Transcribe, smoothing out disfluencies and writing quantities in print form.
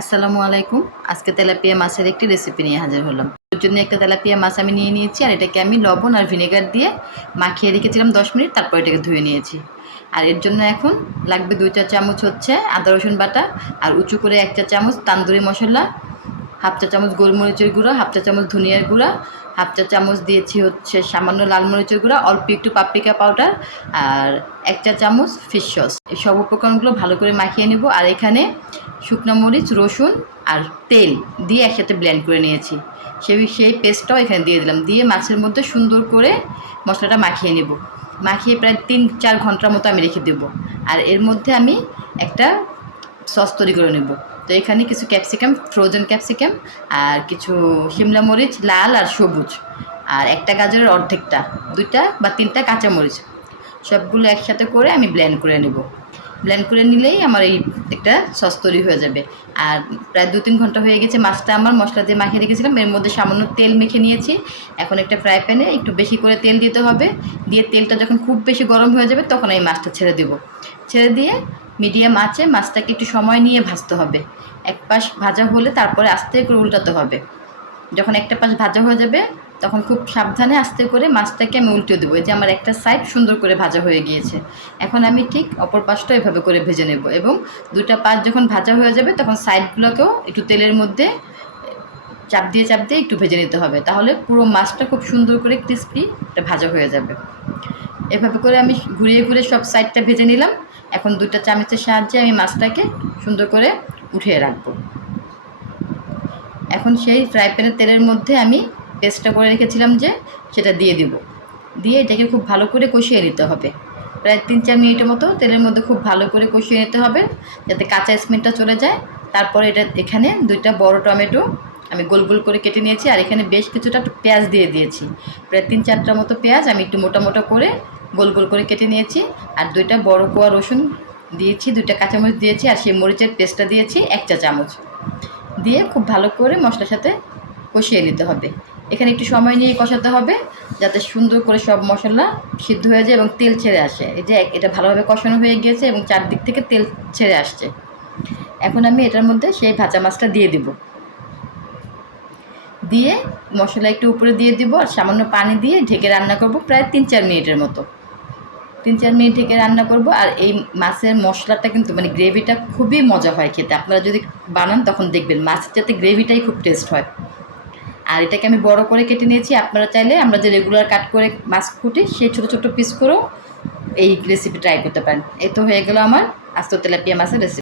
আসসালামু আলাইকুম। আজকে তেলাপিয়া মাছের একটি রেসিপি নিয়ে হাজির হলাম। এর জন্য একটা তেলাপিয়া মাছ আমি নিয়ে নিয়েছি, আর এটাকে আমি লবণ আর ভিনেগার দিয়ে মাখিয়ে রেখেছিলাম 10 মিনিট, তারপর এটাকে ধুয়ে নিয়েছি। আর এর জন্য এখন লাগবে 2 চা চামচ হচ্ছে আদা রসুন বাটা, আর উঁচু করে 1 চা চামচ তান্দুরি মশলা, হাফ চা চামচ গোলমরিচের গুঁড়া, হাফ চা চামচ ধনিয়ার গুঁড়া, হাফ চা চামচ দিয়েছি হচ্ছে সামান্য লাল মরিচের গুঁড়া, অল্প একটু পাপরিকা পাউডার, আর 1 চা চামচ ফিশ সস। এই সব উপকরণগুলো ভালো করে মাখিয়ে নেব। আর এখানে শুকনো মরিচ, রসুন আর তেল দিয়ে একসাথে ব্লেন্ড করে নিয়েছি। সেই পেস্টটাও এখানে দিয়ে দিলাম, দিয়ে মাছের মধ্যে সুন্দর করে মশলাটা মাখিয়ে নেব। মাখিয়ে প্রায় 3-4 ঘন্টার মতো আমি রেখে দেবো। আর এর মধ্যে আমি একটা সস তৈরি করে নেব। তো এখানে কিছু ক্যাপসিকাম, ফ্রোজেন ক্যাপসিকাম, আর কিছু শিমলা মরিচ লাল আর সবুজ, আর একটা গাজরের অর্ধেকটা, 2টা বা 3টা কাঁচামরিচ, সবগুলো একসাথে করে আমি ব্লেন্ড করে নেব। ব্লেন্ড করে নিলেই আমার এই একটা সস তৈরি হয়ে যাবে। আর প্রায় 2-3 ঘন্টা হয়ে গেছে, মাছটা আমার মশলা দিয়ে মাখিয়ে রেখেছিলাম, এর মধ্যে সামান্য তেল মেখে নিয়েছি। এখন একটা ফ্রাই প্যানে একটু বেশি করে তেল দিতে হবে, দিয়ে তেলটা যখন খুব বেশি গরম হয়ে যাবে তখন এই মাছটা ছেড়ে দেব। ছেড়ে দিয়ে মিডিয়াম আঁচে মাছটাকে একটু সময় নিয়ে ভাজতে হবে। এক পাশ ভাজা হলে তারপরে আস্তে করে উল্টাতে হবে। যখন একটা পাশ ভাজা হয়ে যাবে তখন খুব সাবধানে আস্তে করে মাছটাকে আমি উল্টে দেবো। এই যে আমার একটা সাইড সুন্দর করে ভাজা হয়ে গিয়েছে, এখন আমি ঠিক অপর পাশটা এভাবে করে ভেজে নেব, এবং 2টা পাশ যখন ভাজা হয়ে যাবে তখন সাইডগুলোকেও একটু তেলের মধ্যে চাপ দিয়ে একটু ভেজে নিতে হবে, তাহলে পুরো মাছটা খুব সুন্দর করে ক্রিস্পি ভাজা হয়ে যাবে। এভাবে করে আমি ঘুরিয়ে ঘুরিয়ে সব সাইডটা ভেজে নিলাম। এখন 2টা চামচের সাহায্যে আমি মাছটাকে সুন্দর করে উঠিয়ে রাখবো। এখন সেই ফ্রাই প্যানের তেলের মধ্যে আমি পেস্টটা করে রেখেছিলাম যে সেটা দিয়ে দিব, দিয়ে এটাকে খুব ভালো করে কষিয়ে নিতে হবে। প্রায় 3-4 মিনিটের মতো তেলের মধ্যে খুব ভালো করে কষিয়ে নিতে হবে, যাতে কাঁচা স্মেলটা চলে যায়। তারপরে এখানে 2টা বড় টমেটো আমি গোল গোল করে কেটে নিয়েছি, আর এখানে বেশ কিছুটা পেঁয়াজ দিয়ে দিয়েছি। প্রায় 3-4টা মতো পেঁয়াজ আমি একটু মোটা মোটা করে গোল গোল করে কেটে নিয়েছি। আর 2টা বড় কোয়া রসুন দিয়েছি, 2টা কাঁচামরিচ দিয়েছি, আর সেই মরিচের পেস্টটা দিয়েছি 1 চা চামচ, দিয়ে খুব ভালো করে মশলার সাথে কষিয়ে নিতে হবে। এখানে একটু সময় নিয়ে কষাতে হবে, যাতে সুন্দর করে সব মশলা সিদ্ধ হয়ে যায় এবং তেল ছেড়ে আসে। এই যে এটা ভালোভাবে কষানো হয়ে গিয়েছে এবং চারদিক থেকে তেল ছেড়ে আসছে। এখন আমি এটার মধ্যে সেই ভাজা মাছটা দিয়ে দিব, দিয়ে মশলা একটু উপরে দিয়ে দিব, আর সামান্য পানি দিয়ে ঢেকে রান্না করব প্রায় 3-4 মিনিটের মতো। 3-4 মিনিট ঢেকে রান্না করব। আর এই মাছের মশলাটা কিন্তু গ্রেভিটা খুবই মজা হয় খেতে। আপনারা যদি বানান তখন দেখবেন মাছের যাতে গ্রেভিটাই খুব টেস্ট হয়। আর এটাকে আমি বড় করে কেটে নিয়েছি। আপনারা চাইলে আমরা যে রেগুলার কাট করে মাছ কুটি সেই ছোটো ছোটো পিস করেও এই রেসিপি ট্রাই করতে পারেন। এই তো হয়ে গেল আমার আস্ত তেলাপিয়া মাছের রেসিপি।